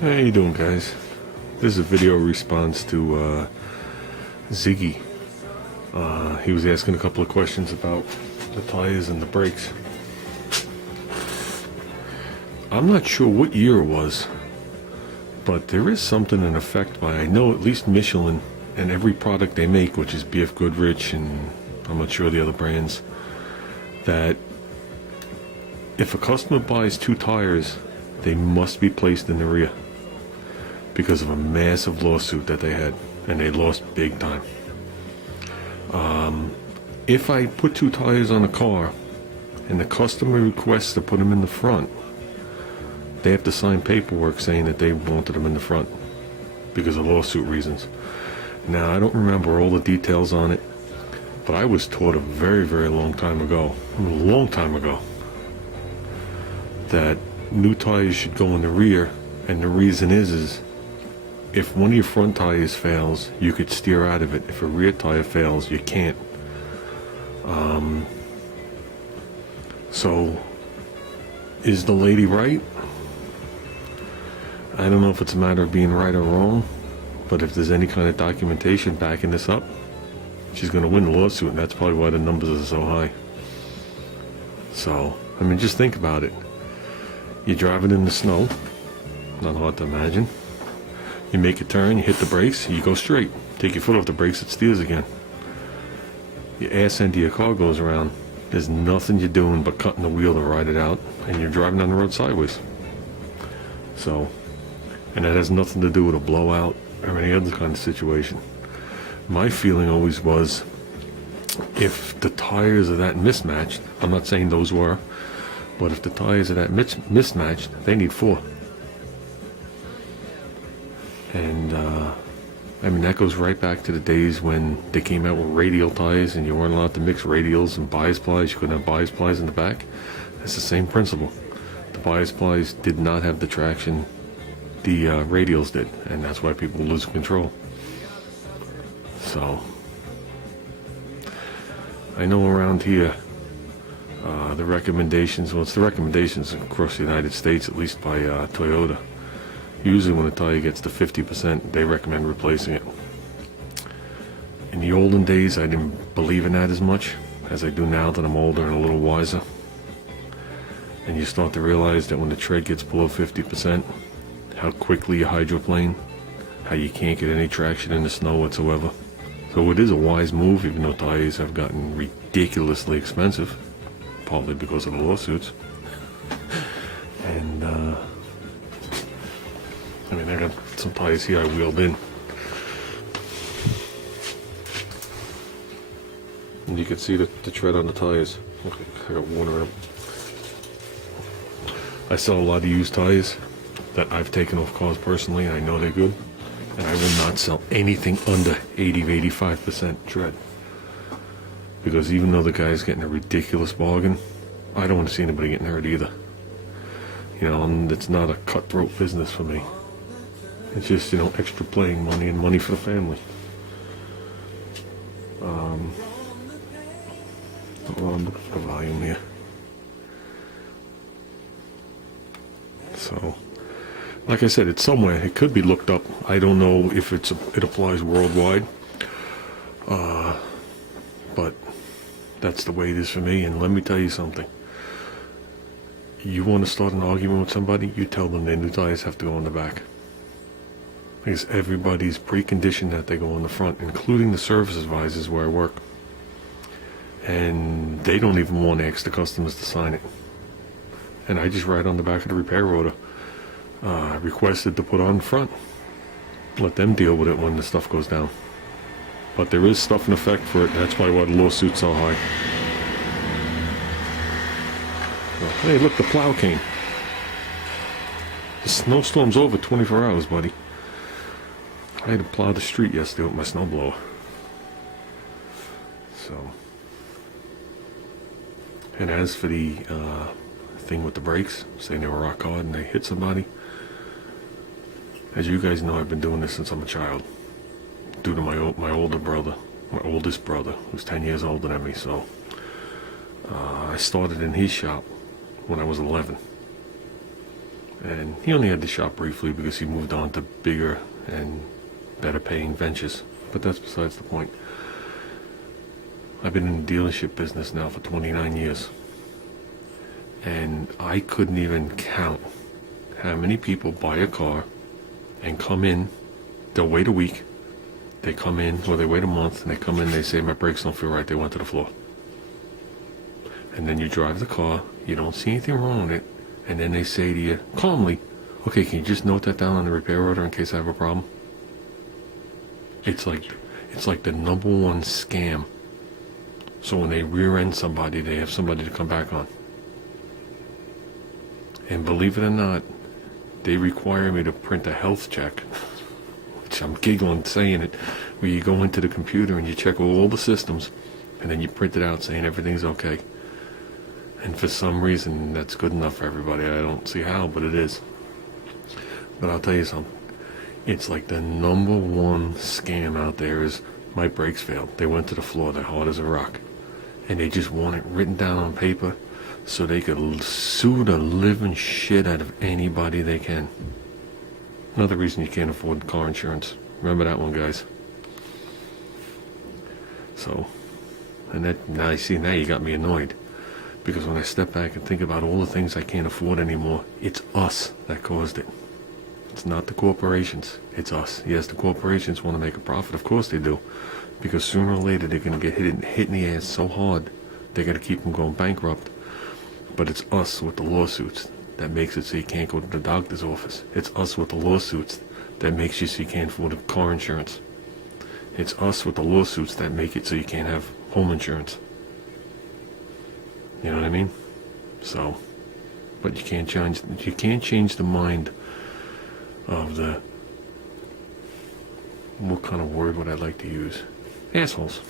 How you doing, guys? This is a video response to Ziggy. He was asking a couple of questions about the tires and the brakes. I'm not sure what year it was, but there is something in effect by, I know at least Michelin and every product they make, which is BF Goodrich and I'm not sure the other brands, that if a customer buys 2 tires, they must be placed in the rear because of a massive lawsuit that they had, and they lost big time. If I put 2 tires on a car and the customer requests to put them in the front, they have to sign paperwork saying that they wanted them in the front because of lawsuit reasons. Now, I don't remember all the details on it, but I was taught a very, very long time ago, that new tires should go in the rear, and the reason is if one of your front tires fails, you could steer out of it. If a rear tire fails, you can't. So, is the lady right? I don't know if it's a matter of being right or wrong, but if there's any kind of documentation backing this up, she's going to win the lawsuit, and that's probably why the numbers are so high. So, I mean, just think about it. You're driving in the snow, not hard to imagine. You make a turn, you hit the brakes, you go straight. Take your foot off the brakes, it steers again. Your ass end of your car goes around. There's nothing you're doing but cutting the wheel to ride it out, and you're driving down the road sideways. So, and that has nothing to do with a blowout or any other kind of situation. My feeling always was, if the tires are that mismatched, I'm not saying those were, but if the tires are that mismatched, they need 4. And I mean, that goes right back to the days when they came out with radial tires and you weren't allowed to mix radials and bias plies. You couldn't have bias plies in the back. It's the same principle. The bias plies did not have the traction the radials did, and that's why people lose control. So I know around here the recommendations, well, it's the recommendations across the United States, at least by Toyota. Usually when a tire gets to 50%, they recommend replacing it. In the olden days, I didn't believe in that as much as I do now that I'm older and a little wiser. And you start to realize that when the tread gets below 50%, how quickly you hydroplane, how you can't get any traction in the snow whatsoever. So it is a wise move, even though tires have gotten ridiculously expensive, partly because of the lawsuits. And I mean, I got some tires here I wheeled in, and you can see the tread on the tires. Okay, I got water in them. I sell a lot of used tires that I've taken off cars personally, and I know they're good, and I will not sell anything under 80 to 85% tread, because even though the guy's getting a ridiculous bargain, I don't want to see anybody getting hurt either. You know, and it's not a cutthroat business for me. It's just, you know, extra playing money and money for the family. Oh, I'm looking for the volume here. So, like I said, it's somewhere. It could be looked up. I don't know if it applies worldwide. But that's the way it is for me. And let me tell you something. You want to start an argument with somebody, you tell them their new tires have to go on the back. Because everybody's preconditioned that they go on the front, including the service advisors where I work. And they don't even want to ask the customers to sign it. And I just write on the back of the repair order, requested to put on front. Let them deal with it when the stuff goes down. But there is stuff in effect for it. That's probably why the lawsuit's so high. Well, hey, look, the plow came. The snowstorm's over 24 hours, buddy. I had to plow the street yesterday with my snowblower. So, and as for the thing with the brakes, saying they were rock hard and they hit somebody, as you guys know, I've been doing this since I'm a child, due to my older brother, my oldest brother, who's 10 years older than me. So I started in his shop when I was 11. And he only had the shop briefly because he moved on to bigger and better paying ventures. But that's besides the point. I've been in the dealership business now for 29 years. And I couldn't even count how many people buy a car and come in. They'll wait a week. They come in, or they wait a month, and they come in, they say, my brakes don't feel right, they went to the floor. And then you drive the car, you don't see anything wrong with it, and then they say to you, calmly, okay, can you just note that down on the repair order in case I have a problem? It's like the number one scam. So when they rear end somebody, they have somebody to come back on. And believe it or not, they require me to print a health check, which I'm giggling saying it, where you go into the computer and you check all the systems, and then you print it out saying everything's okay. And for some reason, that's good enough for everybody. I don't see how, but it is. But I'll tell you something. It's like the number one scam out there is, my brakes failed. They went to the floor. They're hard as a rock. And they just want it written down on paper so they could sue the living shit out of anybody they can. Another reason you can't afford car insurance. Remember that one, guys. So, and that, now you got me annoyed. Because when I step back and think about all the things I can't afford anymore, it's us that caused it. It's not the corporations. It's us. Yes, the corporations want to make a profit. Of course they do. Because sooner or later they're going to get hit in the ass so hard, they're going to keep them going bankrupt. But it's us with the lawsuits that makes it so you can't go to the doctor's office. It's us with the lawsuits that makes you so you can't afford car insurance. It's us with the lawsuits that make it so you can't have home insurance. You know what I mean? So, but you can't change the mind of the, what kind of word would I like to use? Assholes.